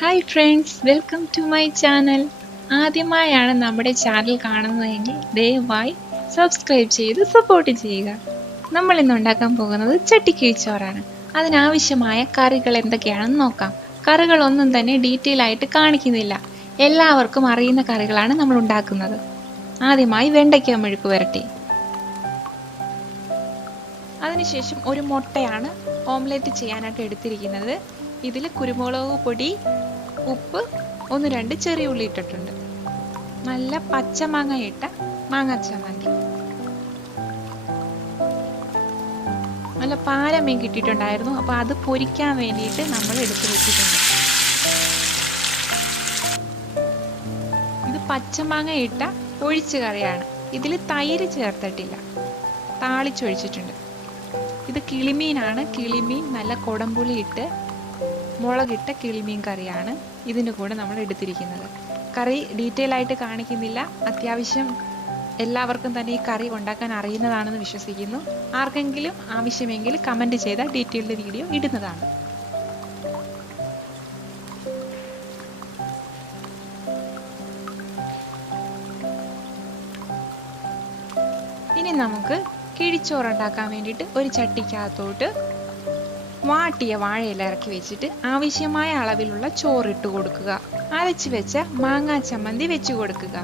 Hi friends, welcome to my channel. ആദ്യമായാണ് നമ്മുടെ channel കാണുന്നതെങ്കിൽ ദയവായി സബ്സ്ക്രൈബ് ചെയ്ത് സപ്പോർട്ട് ചെയ്യുക. നമ്മൾ ഇന്ന് ഉണ്ടാക്കാൻ പോകുന്നത് ചട്ടിക്കിഴിച്ചോറാണ്. അതിനാവശ്യമായ കറികൾ എന്തൊക്കെയാണെന്ന് നോക്കാം. കറികളൊന്നും തന്നെ ഡീറ്റെയിൽ ആയിട്ട് കാണിക്കുന്നില്ല, എല്ലാവർക്കും അറിയുന്ന കറികളാണ് നമ്മൾ ഉണ്ടാക്കുന്നത്. ആദ്യമായി വെണ്ടയ്ക്ക മെഴുക്ക് വരട്ടി. അതിനുശേഷം ഒരു മുട്ടയാണ് ഓംലെറ്റ് ചെയ്യാനായിട്ട് എടുത്തിരിക്കുന്നത്. ഇതിൽ കുരുമുളക് പൊടി, ഉപ്പ്, 1-2 ചെറിയ ഉള്ളി ഇട്ടിട്ടുണ്ട്. നല്ല പച്ചമാങ്ങ ഇട്ട മാങ്ങാ ചമ്മന്തി. നല്ല പാലമീൻ കിട്ടിയിട്ടുണ്ടായിരുന്നു, അപ്പോൾ അത് പൊരിക്കാൻ വേണ്ടിയിട്ട് നമ്മൾ എടുത്തു വെച്ചിട്ടുണ്ട്. ഇത് പച്ചമാങ്ങ ഇട്ട ഒഴിച്ചു കറിയാണ്. ഇതിൽ തൈര് ചേർത്തിട്ടില്ല, താളിച്ചൊഴിച്ചിട്ടുണ്ട്. ഇത് കിളിമീനാണ്. കിളിമീൻ നല്ല കൊടംപുളി ഇട്ട് മുളകിട്ട കിളിമീൻ കറിയാണ് ഇതിൻ്റെ കൂടെ നമ്മൾ എടുത്തിരിക്കുന്നത്. കറി ഡീറ്റെയിൽ ആയിട്ട് കാണിക്കുന്നില്ല. അത്യാവശ്യം എല്ലാവർക്കും തന്നെ ഈ കറി ഉണ്ടാക്കാൻ അറിയുന്നതാണെന്ന് വിശ്വസിക്കുന്നു. ആർക്കെങ്കിലും ആവശ്യമെങ്കിൽ കമൻറ്റ് ചെയ്താൽ ഡീറ്റെയിൽഡ് വീഡിയോ ഇടുന്നതാണ്. ഇനി നമുക്ക് കിഴിച്ചോറുണ്ടാക്കാൻ വേണ്ടിയിട്ട് ഒരു ചട്ടിക്കകത്തോട്ട് വാട്ടിയ വാഴയില ഇറക്കി വെച്ചിട്ട് ആവശ്യമായ അളവിലുള്ള ചോറിട്ട് കൊടുക്കുക. അരച്ചു വെച്ച മാങ്ങാ ചമ്മന്തി വെച്ചു കൊടുക്കുക.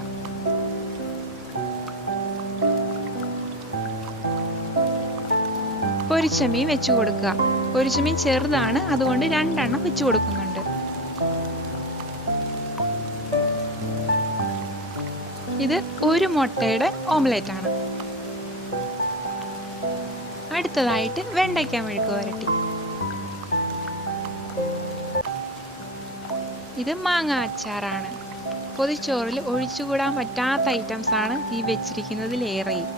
പൊരിച്ചമീൻ വെച്ചു കൊടുക്കുക. പൊരിച്ചമീൻ ചെറുതാണ്, അതുകൊണ്ട് 2 എണ്ണം വെച്ചു കൊടുക്കുന്നുണ്ട്. ഇത് ഒരു മുട്ടയുടെ ഓംലെറ്റ് ആണ്. അടുത്തതായിട്ട് വെണ്ടയ്ക്ക മെഴുക്ക് വരട്ടി. ഇത് മാങ്ങ അച്ചാറാണ്. പൊതിച്ചോറിൽ ഒഴിച്ചുകൂടാൻ പറ്റാത്ത ഐറ്റംസ് ആണ് ഈ വെച്ചിരിക്കുന്നതിലേറെയും.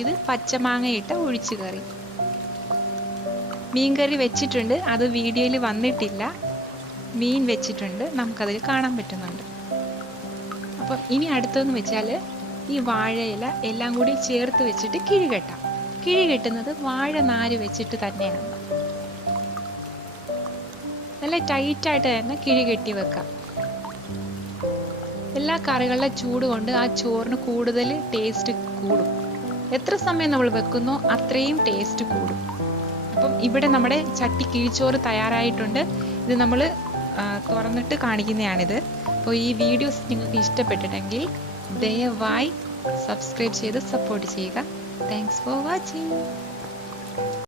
ഇത് പച്ചമാങ്ങയിട്ട ഒഴിച്ചുകറി. മീൻകറി വെച്ചിട്ടുണ്ട്, അത് വീഡിയോയിൽ വന്നിട്ടില്ല. മീൻ വെച്ചിട്ടുണ്ട്, നമുക്കതിൽ കാണാൻ പറ്റുന്നുണ്ട്. അപ്പം ഇനി അടുത്തതെന്ന് വെച്ചാൽ ഈ വാഴയില എല്ലാം കൂടി ചേർത്ത് വെച്ചിട്ട് കിഴി കെട്ടാം. കിഴി കെട്ടുന്നത് വാഴ നാര് വെച്ചിട്ട് തന്നെയാണ്. നല്ല ടൈറ്റായിട്ട് തന്നെ കിഴി കെട്ടി വെക്കാം. എല്ലാ കറികളുടെ ചൂട് കൊണ്ട് ആ ചോറിന് കൂടുതൽ ടേസ്റ്റ് കൂടും. എത്ര സമയം നമ്മൾ വെക്കുന്നോ അത്രയും ടേസ്റ്റ് കൂടും. അപ്പം ഇവിടെ നമ്മുടെ ചട്ടി കിഴിച്ചോറ് തയ്യാറായിട്ടുണ്ട്. ഇത് നമ്മൾ തുറന്നിട്ട് കാണിക്കുന്നതാണിത്. അപ്പോൾ ഈ വീഡിയോസ് നിങ്ങൾക്ക് ഇഷ്ടപ്പെട്ടിട്ടുണ്ടെങ്കിൽ ദയവായി സബ്സ്ക്രൈബ് ചെയ്ത് സപ്പോർട്ട് ചെയ്യുക. Thanks for watching.